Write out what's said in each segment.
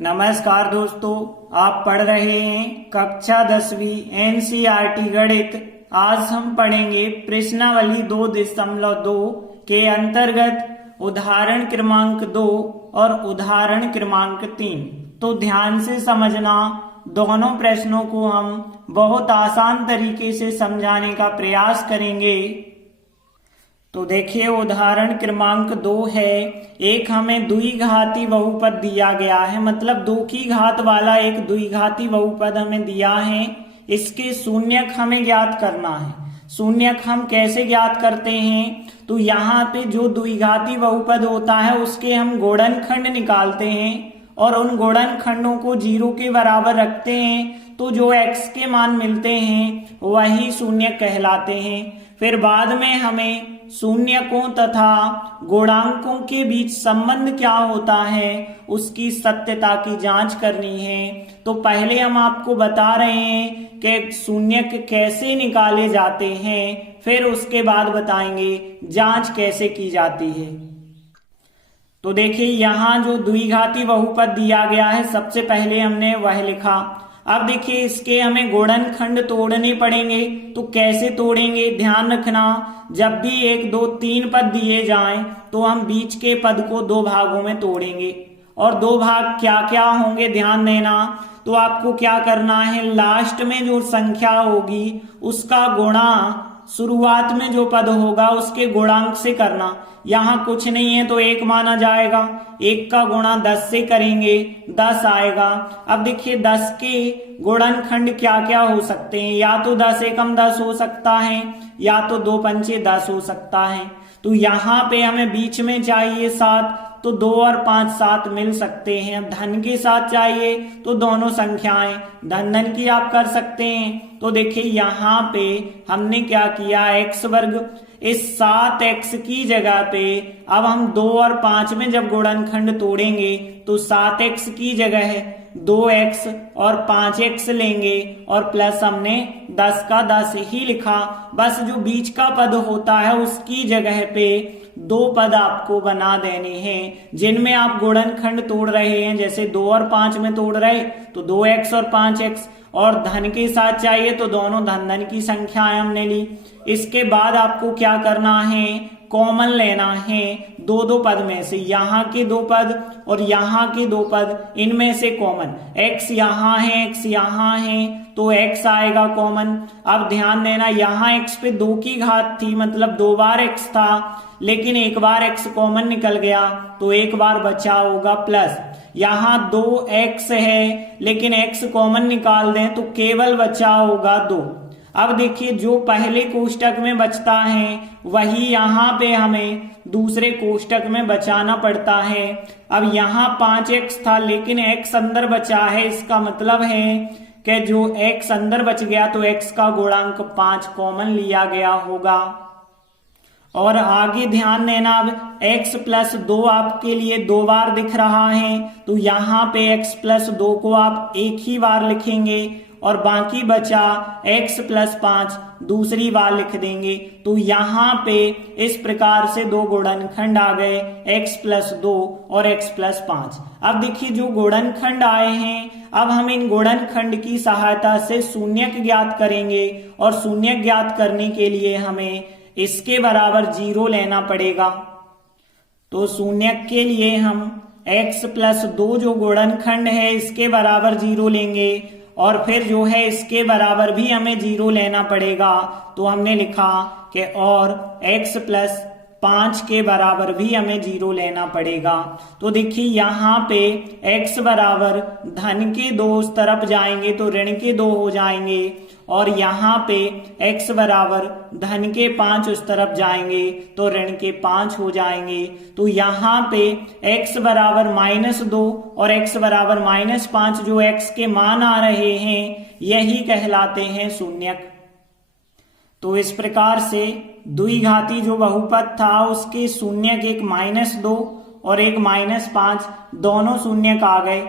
नमस्कार दोस्तों, आप पढ़ रहे हैं कक्षा 10वीं एनसीईआरटी गणित। आज हम पढ़ेंगे प्रश्नावली 2.2 के अंतर्गत उदाहरण क्रमांक 2 और उदाहरण क्रमांक 3। तो ध्यान से समझना, दोनों प्रश्नों को हम बहुत आसान तरीके से समझाने का प्रयास करेंगे। तो देखिए, उदाहरण क्रमांक 2 है। एक हमें द्विघाती बहुपद दिया गया है, मतलब 2 की घात वाला एक द्विघाती बहुपद हमें दिया है। इसके शून्यक हमें ज्ञात करना है। शून्यक हम कैसे ज्ञात करते हैं? तो यहाँ पे जो द्विघाती बहुपद होता है उसके हम गुणनखंड निकालते हैं और उन गुणनखंडों को 0 के बराबर रखते हैं। तो जो x के मान मिलते हैं वही शून्यक कहलाते हैं। फिर बाद में हमें शून्यकों तथा गुणांकों के बीच संबंध क्या होता है उसकी सत्यता की जांच करनी है। तो पहले हम आपको बता रहे हैं कि शून्यक कैसे निकाले जाते हैं, फिर उसके बाद बताएंगे जांच कैसे की जाती है। तो देखिए, यहाँ जो द्विघाती बहुपद दिया गया है, सबसे पहले हमने वह लिखा। अब देखिए, इसके हमें गुणनखंड तोड़ने पड़ेंगे। तो कैसे तोड़ेंगे, ध्यान रखना, जब भी 1 2 3 पद दिए जाएं तो हम बीच के पद को 2 भागों में तोड़ेंगे। और 2 भाग क्या क्या होंगे ध्यान देना। तो आपको क्या करना है, लास्ट में जो संख्या होगी उसका गुणा शुरुआत में जो पद होगा उसके गुणांक से करना। यहाँ कुछ नहीं है तो 1 माना जाएगा। 1 का गुणा 10 से करेंगे, 10 आएगा। अब देखिए, 10 के गुणनखंड क्या क्या हो सकते हैं, या तो 10 एकम 10 हो सकता है, या तो 2 पंचे 10 हो सकता है। तो यहाँ पे हमें बीच में चाहिए 7, तो 2 और 5 7 मिल सकते हैं। अब धन के साथ चाहिए तो दोनों संख्याएं धन धन की आप कर सकते हैं। तो देखिए, यहाँ पे हमने क्या किया, x वर्ग, इस 7x की जगह पे अब हम 2 और 5 में जब गुणनखंड तोड़ेंगे तो 7x की जगह है 2x और 5x लेंगे और प्लस हमने 10 का 10 ही लिखा। बस जो बीच का पद होता है उसकी जगह पे 2 पद आपको बना देने हैं जिनमें आप गुणनखंड तोड़ रहे हैं। जैसे 2 और 5 में तोड़ रहे तो 2x और 5x, और धन के साथ चाहिए तो दोनों धन धन की संख्याएं हमने ली। इसके बाद आपको क्या करना है, कॉमन लेना है 2 पद में से, यहाँ के 2 पद और यहाँ के 2 पद, इनमें से कॉमन। x यहाँ है, x यहाँ है, तो x आएगा कॉमन। अब ध्यान देना, यहाँ x पे 2 की घात थी, मतलब 2 बार x था, लेकिन 1 बार x कॉमन निकल गया तो 1 बार बचा होगा प्लस। यहाँ 2x है लेकिन x कॉमन निकाल दें तो केवल बचा होगा 2। अब देखिए, जो पहले कोष्टक में बचता है वही यहाँ पे हमें दूसरे कोष्टक में बचाना पड़ता है। अब यहाँ 5x था लेकिन x अंदर बचा है, इसका मतलब है कि जो x अंदर बच गया तो x का गुणांक 5 कॉमन लिया गया होगा। और आगे ध्यान देना, अब x प्लस 2 आपके लिए 2 बार दिख रहा है, तो यहाँ पे x प्लस 2 को आप एक ही बार लिखेंगे और बाकी बचा x प्लस 5 दूसरी बार लिख देंगे। तो यहाँ पे इस प्रकार से 2 गुणनखंड आ गए, x प्लस 2 और x प्लस 5। अब देखिए, जो गुणनखंड आए हैं, अब हम इन गुणनखंड की सहायता से शून्यक ज्ञात करेंगे। और शून्यक ज्ञात करने के लिए हमें इसके बराबर 0 लेना पड़ेगा। तो शून्यक के लिए हम x प्लस 2 जो गुणनखंड है इसके बराबर 0 लेंगे, और फिर जो है इसके बराबर भी हमें 0 लेना पड़ेगा। तो हमने लिखा कि और x प्लस 5 के बराबर भी हमें 0 लेना पड़ेगा। तो देखिए, यहाँ पे x बराबर धन के 2 उस तरफ जाएंगे तो ऋण के 2 हो जाएंगे, और यहाँ पे x बराबर धन के 5 उस तरफ जाएंगे तो ऋण के 5 हो जाएंगे। तो यहाँ पे x बराबर -2 और x बराबर -5 जो x के मान आ रहे हैं यही कहलाते हैं शून्यक। तो इस प्रकार से द्विघाती जो बहुपद था उसके शून्यक एक -2 और एक -5 दोनों शून्यक आ गए।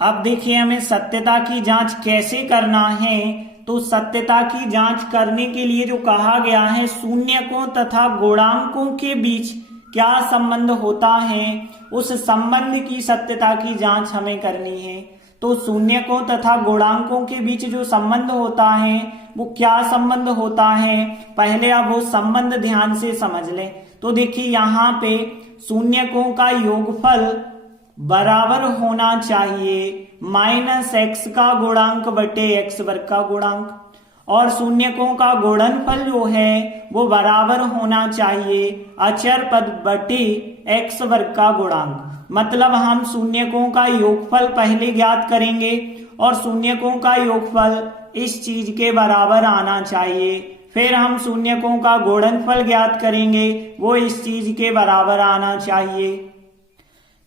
अब देखिए, हमें सत्यता की जांच कैसे करना है। तो सत्यता की जांच करने के लिए जो कहा गया है, शून्यकों तथा गुणांकों के बीच क्या संबंध होता है, उस संबंध की सत्यता की जांच हमें करनी है। तो शून्यकों तथा गुणांकों के बीच जो संबंध होता है वो क्या संबंध होता है, पहले आप वो संबंध ध्यान से समझ लें। तो देखिए यहाँ पे शून्यकों का योगफल बराबर होना चाहिए -x का गुणांक बटे x वर्ग का गुणांक, और शून्यकों का गुणनफल जो है वो बराबर होना चाहिए अचर पद बटे x वर्ग का गुणांक। मतलब हम शून्यकों का योगफल पहले ज्ञात करेंगे और शून्यकों का योगफल इस चीज के बराबर आना चाहिए, फिर हम शून्यकों का गुणनफल ज्ञात करेंगे, वो इस चीज के बराबर आना चाहिए।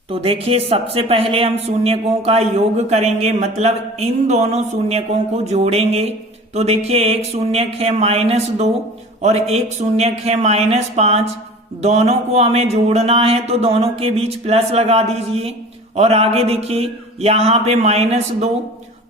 तो देखिए सबसे पहले हम शून्यकों का योग करेंगे, मतलब इन दोनों शून्यकों को जोड़ेंगे। तो देखिए एक शून्यक है -2 और एक शून्यक है -5, दोनों को हमें जोड़ना है तो दोनों के बीच प्लस लगा दीजिए। और आगे देखिए यहाँ पे -2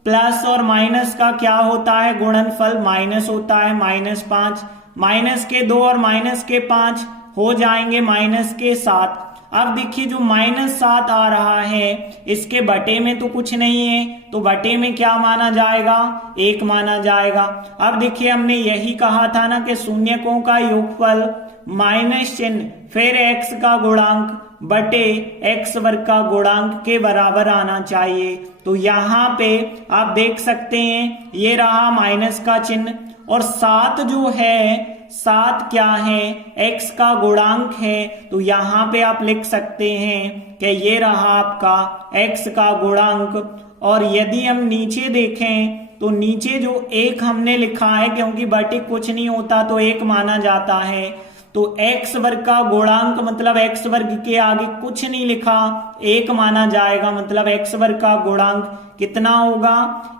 प्लस और माइनस का क्या होता है गुणनफल, माइनस होता है, -5 माइनस के 2 और माइनस के 5 हो जाएंगे -7। अब देखिए जो -7 आ रहा है इसके बटे में तो कुछ नहीं है, तो बटे में क्या माना जाएगा, 1 माना जाएगा। अब देखिए हमने यही कहा था ना कि शून्यकों का योगफल माइनस चिन्ह फिर x का गुणांक बटे x वर्ग का गुणांक के बराबर आना चाहिए। तो यहाँ पे आप देख सकते हैं ये रहा माइनस का चिन्ह, और 7 जो है 7 क्या है, x का गुणांक है। तो यहाँ पे आप लिख सकते हैं कि ये रहा आपका x का गुणांक। और यदि हम नीचे देखें तो नीचे जो 1 हमने लिखा है, क्योंकि बटे कुछ नहीं होता तो 1 माना जाता है, तो x वर्ग का गुणांक मतलब x वर्ग के आगे कुछ नहीं लिखा, 1 माना जाएगा। मतलब x वर्ग का गुणांक कितना होगा,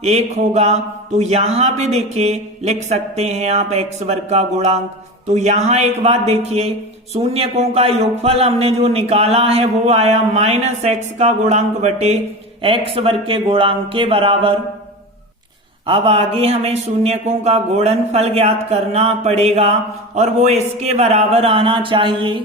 1 होगा। तो यहाँ पे देखिए लिख सकते हैं आप x वर्ग का गुणांक। तो यहाँ एक बात देखिए, शून्यकों का योगफल हमने जो निकाला है वो आया -x का गुणांक बटे x वर्ग के गुणांक के बराबर। अब आगे हमें शून्यकों का गुणनफल ज्ञात करना पड़ेगा और वो इसके बराबर आना चाहिए।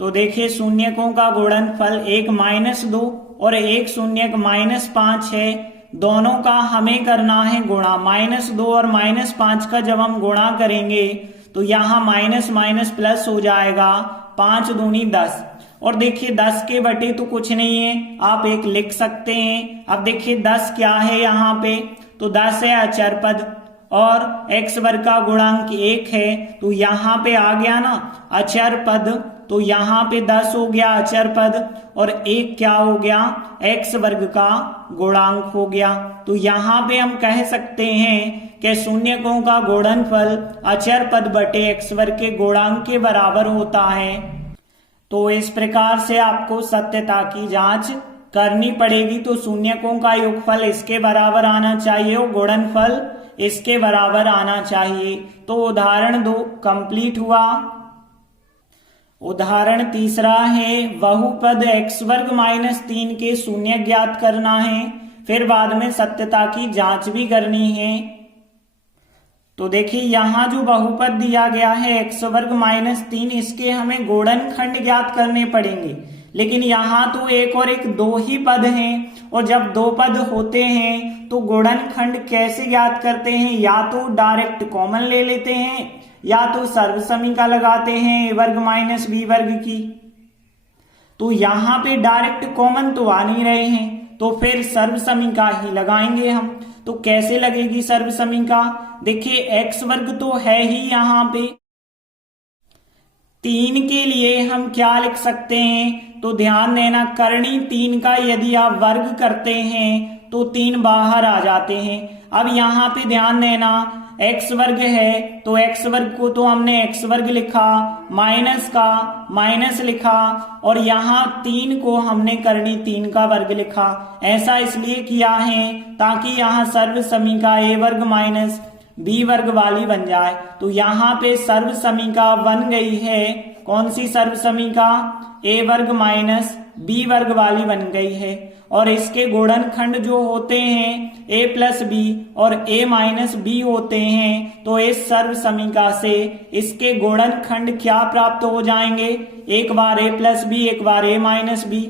तो देखिए शून्यकों का गुणनफल एक -2 और एक शून्यक -5 है, दोनों का हमें करना है गुणा। -2 और -5 का जब हम गुणा करेंगे तो यहाँ माइनस माइनस प्लस हो जाएगा, 5 दूनी 10। और देखिए 10 के बटे तो कुछ नहीं है, आप 1 लिख सकते हैं। अब देखिए 10 क्या है यहाँ पे, तो 10 है अचर पद और x वर्ग का गुणांक 1 है, तो यहाँ पे आ गया ना अचर पद, तो यहाँ पे 10 हो गया अचर पद और 1 क्या हो गया, x वर्ग का गुणांक हो गया। तो यहाँ पे हम कह सकते हैं कि शून्यकों का गुणनफल अचर पद बटे x वर्ग के गुणांक के बराबर होता है। तो इस प्रकार से आपको सत्यता की जांच करनी पड़ेगी। तो शून्यकों का योगफल इसके बराबर आना चाहिए और गुणनफल इसके बराबर आना चाहिए। तो उदाहरण 2 कंप्लीट हुआ। उदाहरण तीसरा है बहुपद x वर्ग -3 के शून्य ज्ञात करना है, फिर बाद में सत्यता की जांच भी करनी है। तो देखिए यहाँ जो बहुपद दिया गया है x वर्ग -3, इसके हमें गुणनखंड ज्ञात करने पड़ेंगे, लेकिन यहाँ तो 1 और 1 2 ही पद हैं, और जब 2 पद होते हैं तो गुणनखंड कैसे ज्ञात करते हैं, या तो डायरेक्ट कॉमन ले लेते हैं या तो सर्वसमीका लगाते हैं a वर्ग - b वर्ग की। तो यहाँ पे डायरेक्ट कॉमन तो आ नहीं रहे हैं, तो फिर सर्वसमीका ही लगाएंगे हम। तो कैसे लगेगी सर्वसमीका, देखिए x वर्ग तो है ही यहाँ पे, 3 के लिए हम क्या लिख सकते हैं, तो ध्यान देना करणी 3 का यदि आप वर्ग करते हैं तो 3 बाहर आ जाते हैं। अब यहाँ पे ध्यान देना x वर्ग है तो x वर्ग को तो हमने x वर्ग लिखा, माइनस का माइनस लिखा, और यहाँ 3 को हमने करणी 3 का वर्ग लिखा। ऐसा इसलिए किया है ताकि यहाँ सर्व समीका a वर्ग माइनस b वर्ग वाली बन जाए। तो यहाँ पे सर्व समीका बन गई है, कौन सी सर्व समीका, a वर्ग माइनस बी वर्ग वाली बन गई है। और इसके गुणनखंड जो होते हैं a प्लस बी और a माइनस बी होते हैं, तो इस सर्व समीकरण से इसके गुणनखंड क्या प्राप्त हो जाएंगे, एक बार a प्लस बी एक बार a माइनस बी।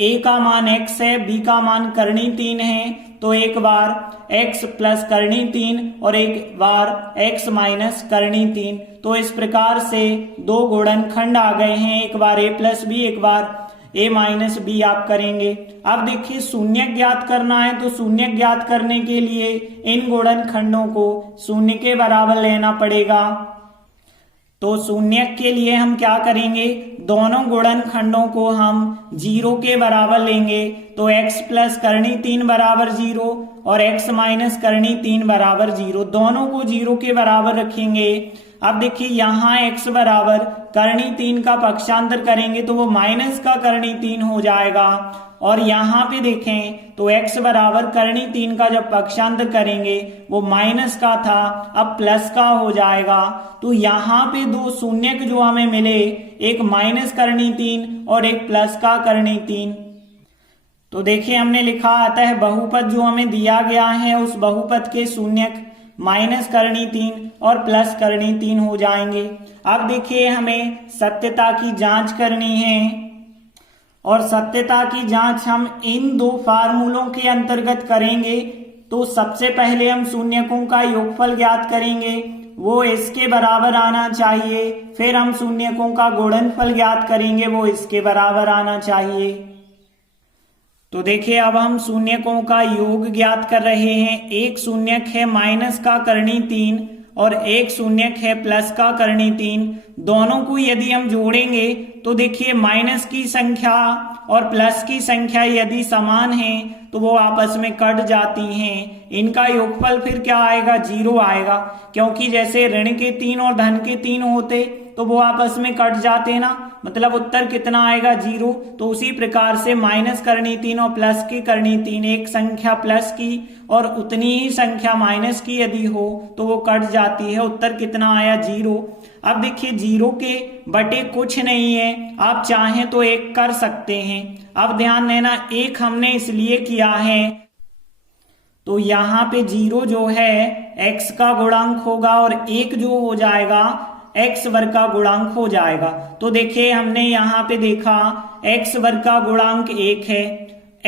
a का मान x है, b का मान करनी 3 है, तो एक बार x प्लस करनी 3 और एक बार x माइनस करनी 3। तो इस प्रकार से दो गुणनखंड आ गए हैं, एक बार a प्लस बी एक बार a माइनस बी आप करेंगे। अब देखिए शून्य ज्ञात करना है, तो शून्य ज्ञात करने के लिए इन गुणनखंडों को शून्य के बराबर लेना पड़ेगा। तो शून्य के लिए हम क्या करेंगे, दोनों गुणनखंडों को हम 0 के बराबर लेंगे। तो x प्लस करनी 3 बराबर 0 और x माइनस करनी 3 बराबर 0, दोनों को 0 के बराबर रखेंगे। अब देखिए यहाँ x बराबर करनी 3 का पक्षांतर करेंगे तो वो माइनस का करनी 3 हो जाएगा। और यहाँ पे देखें तो x बराबर करनी 3 का जब पक्षांतर करेंगे वो माइनस का था, अब प्लस का हो जाएगा। तो यहाँ पे दो शून्यक जो हमें मिले, एक माइनस करनी 3 और एक प्लस का करनी 3। तो देखिए हमने लिखा आता है बहुपद जो हमें दिया गया है उस बहुपद के शून्यक माइनस करनी 3 और प्लस करनी 3 हो जाएंगे। अब देखिए हमें सत्यता की जांच करनी है और सत्यता की जांच हम इन दो फार्मूलों के अंतर्गत करेंगे। तो सबसे पहले हम शून्यकों का योगफल ज्ञात करेंगे, वो इसके बराबर आना चाहिए। फिर हम शून्यकों का गुणनफल ज्ञात करेंगे, वो इसके बराबर आना चाहिए। तो देखिए अब हम शून्यकों का योग ज्ञात कर रहे हैं। एक शून्यक है माइनस का करनी 3 और एक शून्यक है प्लस का करनी 3। दोनों को यदि हम जोड़ेंगे तो देखिए माइनस की संख्या और प्लस की संख्या यदि समान है तो वो आपस में कट जाती हैं। इनका योगफल फिर क्या आएगा, 0 आएगा, क्योंकि जैसे ऋण के 3 और धन के 3 होते तो वो आपस में कट जाते ना, मतलब उत्तर कितना आएगा, 0। तो उसी प्रकार से माइनस करनी 3 और प्लस की करनी 3, एक संख्या प्लस की और उतनी ही संख्या माइनस की यदि हो तो वो कट जाती है। उत्तर कितना आया, 0। अब देखिए 0 के बटे कुछ नहीं है, आप चाहें तो 1 कर सकते हैं। अब ध्यान देना, 1 हमने इसलिए किया है तो यहाँ पे 0 जो है x का गुणांक होगा और 1 जो हो जाएगा x वर्ग का गुणांक हो जाएगा। तो देखिए हमने यहाँ पे देखा x वर्ग का गुणांक 1 है,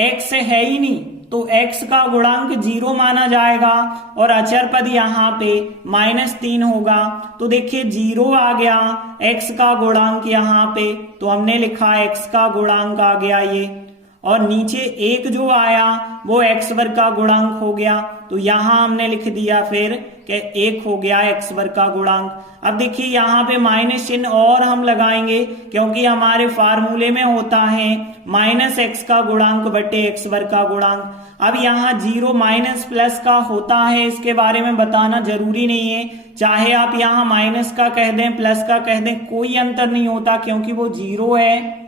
x है ही नहीं तो x का गुणांक 0 माना जाएगा और अचर पद यहाँ पे -3 होगा। तो देखिए 0 आ गया, x का गुणांक यहाँ पे, तो हमने लिखा x का गुणांक आ गया ये, और नीचे 1 जो आया वो x वर्ग का गुणांक हो गया। तो यहाँ हमने लिख दिया फिर कि 1 हो गया x वर्ग का गुणांक। अब देखिए यहाँ पे माइनस चिन्ह और हम लगाएंगे क्योंकि हमारे फार्मूले में होता है -x का गुणांक बटे x वर्ग का गुणांक। अब यहाँ 0 माइनस प्लस का होता है, इसके बारे में बताना जरूरी नहीं है, चाहे आप यहाँ माइनस का कह दें प्लस का कह दें कोई अंतर नहीं होता क्योंकि वो 0 है।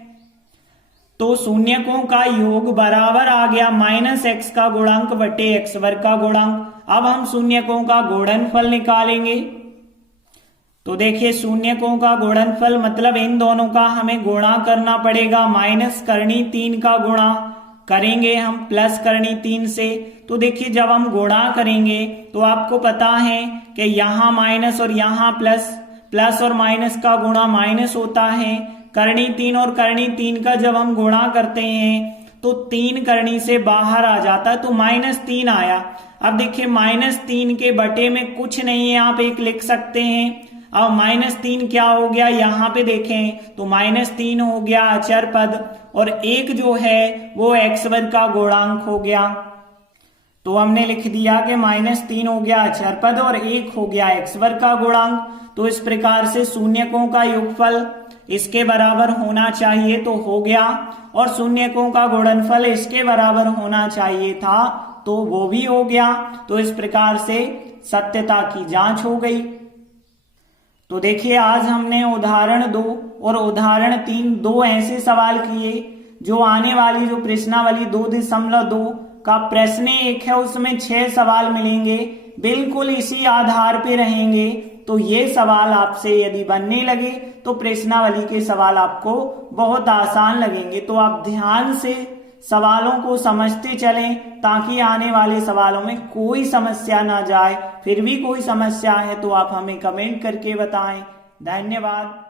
तो शून्यकों का योग बराबर आ गया -x का गुणांक बटे x वर्ग का गुणांक। अब हम शून्यकों का गुणनफल निकालेंगे। तो देखिए शून्यकों का गुणनफल मतलब इन दोनों का हमें गुणा करना पड़ेगा। माइनस करनी 3 का गुणा करेंगे हम प्लस करनी 3 से। तो देखिए जब हम गुणा करेंगे तो आपको पता है कि यहाँ माइनस और यहाँ प्लस, प्लस और माइनस का गुणा माइनस होता है। करनी 3 और करनी 3 का जब हम गुणा करते हैं तो 3 करनी से बाहर आ जाता है तो -3 आया। अब देखिए -3 के बटे में कुछ नहीं है, आप 1 लिख सकते हैं। अब -3 क्या हो गया, यहाँ पे देखें तो -3 हो गया अचर पद और 1 जो है वो x वर्ग का गुणांक हो गया। तो हमने लिख दिया कि -3 हो गया अचर पद और 1 हो गया x वर्ग का गुणांक। तो इस प्रकार से शून्यकों का योगफल इसके बराबर होना चाहिए तो हो गया, और शून्यकों का गुणनफल इसके बराबर होना चाहिए था तो वो भी हो गया। तो इस प्रकार से सत्यता की जांच हो गई। तो देखिए आज हमने उदाहरण 2 और उदाहरण 3 दो ऐसे सवाल किए जो आने वाली जो प्रश्नावली 2.2 का प्रश्न 1 है उसमें 6 सवाल मिलेंगे, बिल्कुल इसी आधार पे रहेंगे। तो ये सवाल आपसे यदि बनने लगे तो प्रश्नावली के सवाल आपको बहुत आसान लगेंगे। तो आप ध्यान से सवालों को समझते चलें ताकि आने वाले सवालों में कोई समस्या ना जाए। फिर भी कोई समस्या है तो आप हमें कमेंट करके बताएं। धन्यवाद।